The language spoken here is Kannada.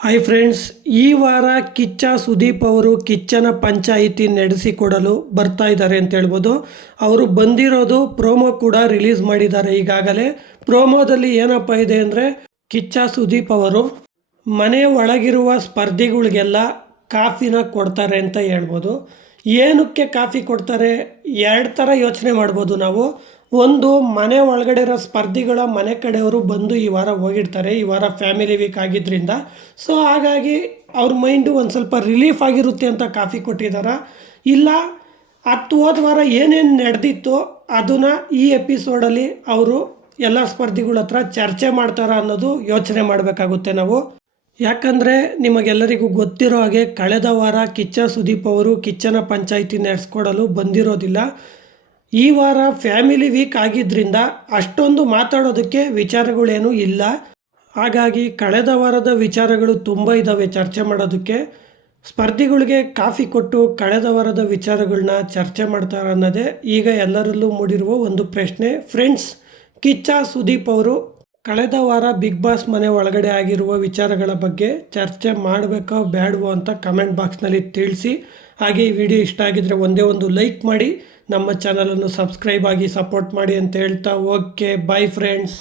ಹಾಯ್ ಫ್ರೆಂಡ್ಸ್ ಈ ವಾರ ಕಿಚ್ಚ ಸುದೀಪ್ ಅವರು ಕಿಚ್ಚನ ಪಂಚಾಯಿತಿ ನಡೆಸಿಕೊಡಲು ಬರ್ತಾ ಇದ್ದಾರೆ ಅಂತ ಹೇಳ್ಬೋದು. ಅವರು ಬಂದಿರೋದು ಪ್ರೋಮೋ ಕೂಡ ರಿಲೀಸ್ ಮಾಡಿದ್ದಾರೆ ಈಗಾಗಲೇ. ಪ್ರೋಮೋದಲ್ಲಿ ಏನಪ್ಪ ಇದೆ ಅಂದರೆ ಕಿಚ್ಚ ಸುದೀಪ್ ಅವರು ಮನೆ ಒಳಗಿರುವ ಸ್ಪರ್ಧಿಗಳಿಗೆಲ್ಲ ಕಾಫಿನ ಕೊಡ್ತಾರೆ ಅಂತ ಹೇಳ್ಬೋದು. ಏನಕ್ಕೆ ಕಾಫಿ ಕೊಡ್ತಾರೆ? ಎರಡು ಥರ ಯೋಚನೆ ಮಾಡ್ಬೋದು ನಾವು. ಒಂದು ಮನೆ ಒಳಗಡೆ ಇರೋ ಸ್ಪರ್ಧಿಗಳ ಮನೆ ಕಡೆಯವರು ಬಂದು ಈ ವಾರ ಹೋಗಿರ್ತಾರೆ, ಈ ವಾರ ಫ್ಯಾಮಿಲಿ ವೀಕ್ ಆಗಿದ್ದರಿಂದ ಸೊ ಹಾಗಾಗಿ ಅವ್ರ ಮೈಂಡು ಒಂದು ಸ್ವಲ್ಪ ರಿಲೀಫ್ ಆಗಿರುತ್ತೆ ಅಂತ ಕಾಫಿ ಕೊಟ್ಟಿದ್ದಾರೆ ಇಲ್ಲ, ಹತ್ತು ಹೋದ ವಾರ ಏನೇನು ನಡೆದಿತ್ತು ಅದನ್ನು ಈ ಎಪಿಸೋಡಲ್ಲಿ ಅವರು ಎಲ್ಲ ಸ್ಪರ್ಧಿಗಳ ಹತ್ರ ಚರ್ಚೆ ಮಾಡ್ತಾರ ಅನ್ನೋದು ಯೋಚನೆ ಮಾಡಬೇಕಾಗುತ್ತೆ ನಾವು. ಯಾಕಂದರೆ ನಿಮಗೆಲ್ಲರಿಗೂ ಗೊತ್ತಿರೋ ಹಾಗೆ ಕಳೆದ ವಾರ ಕಿಚ್ಚ ಸುದೀಪ್ ಅವರು ಕಿಚ್ಚನ ಪಂಚಾಯಿತಿ ನಡೆಸ್ಕೊಡಲು ಬಂದಿರೋದಿಲ್ಲ. ಈ ವಾರ ಫ್ಯಾಮಿಲಿ ವೀಕ್ ಆಗಿದ್ದರಿಂದ ಅಷ್ಟೊಂದು ಮಾತಾಡೋದಕ್ಕೆ ವಿಚಾರಗಳೇನೂ ಇಲ್ಲ. ಹಾಗಾಗಿ ಕಳೆದ ವಾರದ ವಿಚಾರಗಳು ತುಂಬ ಇದ್ದಾವೆ ಚರ್ಚೆ ಮಾಡೋದಕ್ಕೆ. ಸ್ಪರ್ಧಿಗಳಿಗೆ ಕಾಫಿ ಕೊಟ್ಟು ಕಳೆದ ವಾರದ ವಿಚಾರಗಳನ್ನ ಚರ್ಚೆ ಮಾಡ್ತಾರೆ ಅನ್ನೋದೇ ಈಗ ಎಲ್ಲರಲ್ಲೂ ಮೂಡಿರುವ ಒಂದು ಪ್ರಶ್ನೆ. ಫ್ರೆಂಡ್ಸ್, ಕಿಚ್ಚ ಸುದೀಪ್ ಅವರು ಕಳೆದ ವಾರ ಬಿಗ್ ಬಾಸ್ ಮನೆ ಒಳಗಡೆ ಆಗಿರುವ ವಿಚಾರಗಳ ಬಗ್ಗೆ ಚರ್ಚೆ ಮಾಡಬೇಕೋ ಬೇಡವೋ ಅಂತ ಕಮೆಂಟ್ ಬಾಕ್ಸ್ನಲ್ಲಿ ತಿಳಿಸಿ. ಹಾಗೆ ಈ ವಿಡಿಯೋ ಇಷ್ಟ ಆಗಿದ್ರೆ ಒಂದೇ ಒಂದು ಲೈಕ್ ಮಾಡಿ. ನಮ್ಮ ಚಾನಲನ್ನು ಸಬ್ಸ್ಕ್ರೈಬ್ ಆಗಿ ಸಪೋರ್ಟ್ ಮಾಡಿ ಅಂತ ಹೇಳ್ತಾ ಓಕೆ ಬಾಯ್ ಫ್ರೆಂಡ್ಸ್.